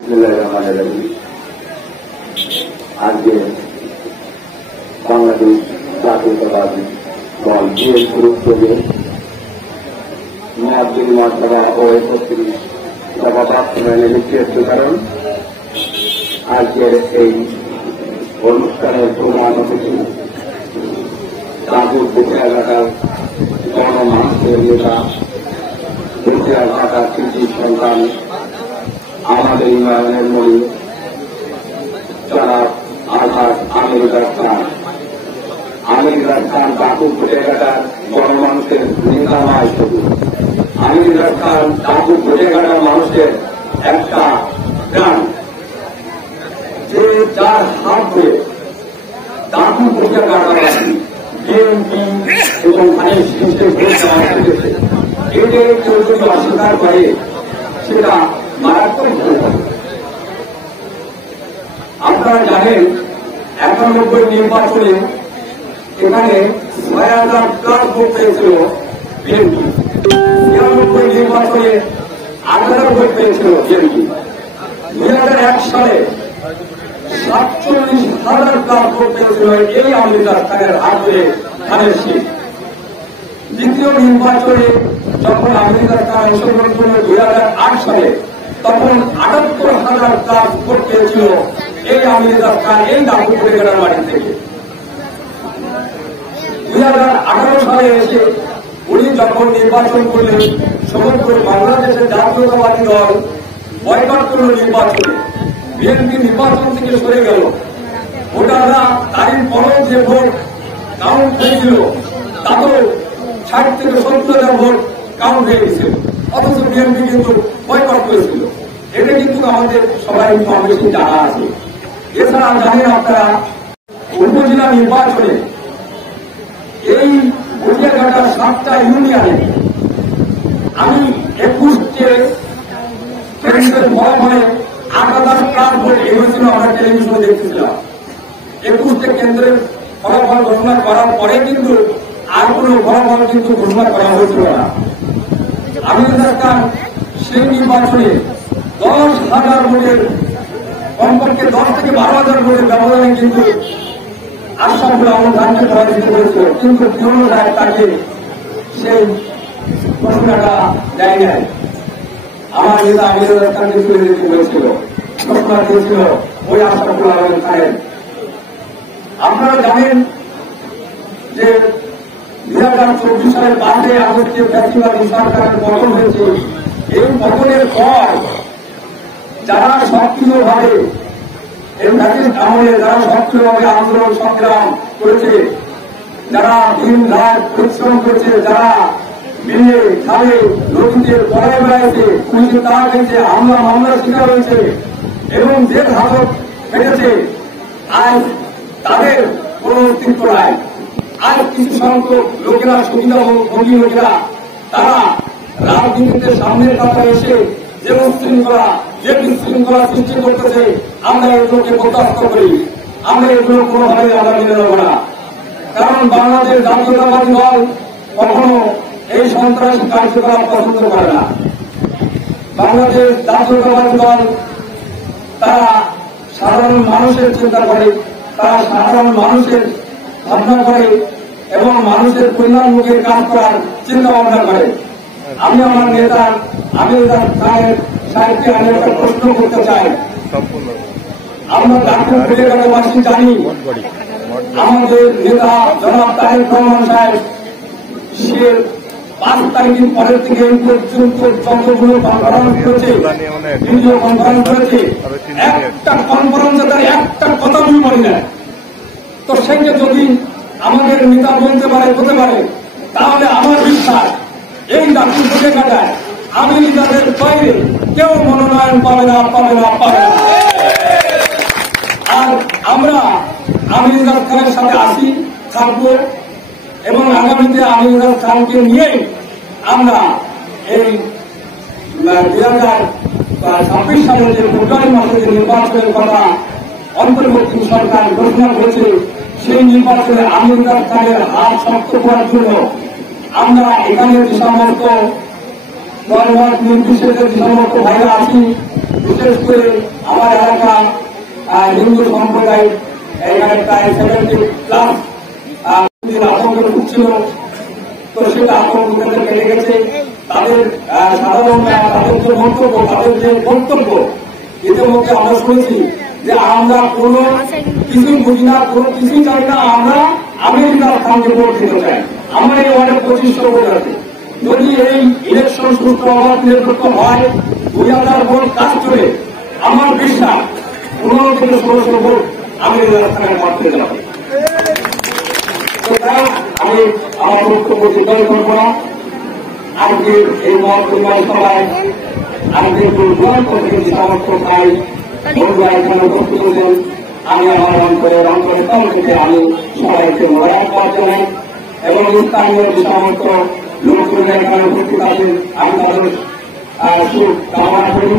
আজকে বাংলাদেশ জাতীয়তাবাদী দল বিশেষ গুরুত্ব দিয়ে মেয়াদুল মর্যাদা ও 31 দফা বাস্তবায়নের নির্দেশ কারণ আজকের এই অনুষ্ঠানের প্রধান অতিথি গাজীপুর বুকে এলাকার গণমানুষের নেতা বুকে এলাকার কৃষি সন্তান আমাদের ইউনিয়নের মূল যারা আঘাত আমেরিকার খান গাজীপুর এলাকার গণমানুষের নেতা নয় শুধু আমেরিকার খান গাজীপুর এলাকার মানুষের একটা গান যে যার হাত ধরে গাজীপুর এলাকার বিএনপি এবং ধানের শীর্ষে এদের কেউ যদি অস্বীকার করে সেটা মারাত্মক হতে হবে। আপনারা জানেন 91 নির্বাচনে এখানে ৬,০০০ ভোট পেয়েছিল বিএনপি, ৯৯ নির্বাচনে ১৮ ভোট পেয়েছিল বিএনপি, ২০০১ সালে ৪৭,০০০ ভোট পেয়েছিল এই আমেরিকার খানের হাত ধরে ধানের শীষ। দ্বিতীয় নির্বাচনে যখন আমেরিকার খান অংশগ্রহণ করল ২০০৮ সালে তখন ৭৮,০০০ ভোট পেয়েছিল এই আমেরিকার খান এই গাজীপুর এলাকার বাড়ি থেকে। ২০১৮ সালে এসে উনি যখন নির্বাচন করলেন সমগ্র বাংলাদেশের জাতীয়তাবাদী দল বয়কট করল নির্বাচনে, বিএনপি নির্বাচন থেকে সরে গেল। ভোটাররা তারিখ পরেও যে ভোট কাউন্ট হয়েছিল তাতেও ৬০ থেকে ৭০,০০০ ভোট কাউন্ট হয়ে গেছিল, অথচ বিএনপি কিন্তু বয়কট করেছিল। এটা কিন্তু আমাদের সবাই কম বেশি জানা আছে। এছাড়া জানেন আপনারা উপজেলা নির্বাচনে এই উপজেলাটার ৭টা ইউনিয়নে আমি ২১টে কেন্দ্রের ভয়ে ৮,০০০ ভোট এগিয়েছিল। আমরা টেলিভিশনে দেখতেছিলাম ২১টে কেন্দ্রের ফলাফল ঘোষণা করার পরে কিন্তু আর কোন ফলাফল কিন্তু ঘোষণা করা হয়েছিল না। আমেরিকার খান সেই নির্বাচনে ১০,০০০ ভোটের কমপক্ষে ১০ থেকে ১২,০০০ ভোটের ব্যবধানে কিন্তু আশরাফুল আলম খানকে পরাজিত করেছিল, কিন্তু পুনরায় তাকে সেই ঘোষণাটা দেয় নাই। আমার নেতা আমেরিকার খানকে তুলে দিতে হয়েছিল, ঘোষণা দিয়েছিল ওই আশরাফুল আলম খানের। আপনারা জানেন যে ২০২৪ সালের ৫ই আগস্টে ফ্যাসিবাদী সরকারের পতন হয়েছে। এই পতনের পর যারা সক্রিয়ভাবে এই ফ্যাসিস্ট আমলে যারা সক্রিয়ভাবে আন্দোলন সংগ্রাম করেছে, যারা দিন রাত পরিশ্রম করেছে, যারা বিলে খালে নদীতে পড়ায় বেড়াইছে, পুলিশে তারা খেয়েছে, হামলা মামলার শিকার হয়েছে এবং যে হাজত খেটেছে, আজ তাদের কোন অস্তিত্ব নাই। আর কিছু সংখ্যক লোকেরা সুবিধাভোগী লোকেরা তারা রাজনীতিতে সামনের কাতারে এসে যে উশৃঙ্খলা যে বিশৃঙ্খলা সৃষ্টি করতেছে, আমরা এগুলোকে বরদাস্ত করি। আমরা এগুলো কোনোভাবে আমরা মেনে নেব না, কারণ বাংলাদেশ জাতীয়তাবাদী দল কখনো এই সন্ত্রাসী কার্যকলাপ পছন্দ করে না। বাংলাদেশ জাতীয়তাবাদী দল তারা সাধারণ মানুষের চিন্তা করে, তারা সাধারণ মানুষের ভাবনা করে এবং মানুষের কল্যাণমুখী কাজ করার চিন্তা ভাবনা করে। আমি আমার নেতা আমেরিকার খানের সাহেবকে আমি একটা প্রশ্ন করতে চাই। আমরা গাজীপুর এলাকাবাসী জানি আমাদের নেতা জনাব তারেক রহমান সাহেব সে ৫ তারিখের পরের থেকে এই পর্যন্ত যতগুলো কনফারেন্স করেছে, ভিডিও কনফারেন্স করেছে, একটা কনফারেন্সে তার একটা কথা আমি বলি না। তো সেটা যদি আমাদের নেতা বলতে পারে হতে পারে, তাহলে আমার বিশ্বাস এই গাজীপুর এলাকায় আমেরিকাদের বাইরে কেউ মনোনয়ন পাবে না। আর আমরা আমেরিকার খানের সাথে আসি থাকবো এবং আগামীতে আমেরিকার খানকে নিয়ে আমরা এই ২০২৬ সালের যে ফেব্রুয়ারি মাসে যে নির্বাচনের কথা অন্তর্বর্তী সরকার ঘোষণা করেছে, সেই নির্বাচনে আমেরিকার খানের হাত শক্ত করার জন্য আমরা এখানে যে সমস্ত নির্বিশেষে যে সমস্ত ভাইরা আছি বিশেষ করে আমার এলাকা হিন্দু সম্প্রদায় এখানে প্রায় 70+ আতঙ্ক ঢুকছিল। তো সেটা আতঙ্ক কেটে গেছে। তাদের সাধারণ তাদের যে মন্তব্য, তাদের যে বক্তব্য, ইতিমধ্যে আমরা শুনেছি যে আমরা কোনো কিছুই বুঝি না, কোনো কিছুই চাই না, আমরা আমেরিকার সঙ্গে ভোট দিতে চাই। আমার এই অনেক 2500 ভোট আছে। যদি এই ইলেকশন সুস্থ অবাধ নিরপেক্ষ হয়, 2000 ভোট কাজ করে আমার বিশ্বাস 15 থেকে 1600 ভোট আমেরিকার স্থানে পাঠাতে যাবে। আমি আমার বক্তব্য দীর্ঘায়িত করবো না। আজকে এই মত নির্মাণ সভায় আজকে গ্রহণ করতে সমর্থ ভাই বন্ধুরা এখানে উপস্থিত হয়েছেন। আমি আমার অন্তরের তল থেকে আমি সবাইকে মোবারকবাদ জানাই এবং স্থানীয় যে সমস্ত লোকজন এখানে উপস্থিত আছেন আমি তাদের শুভ কামনা করি।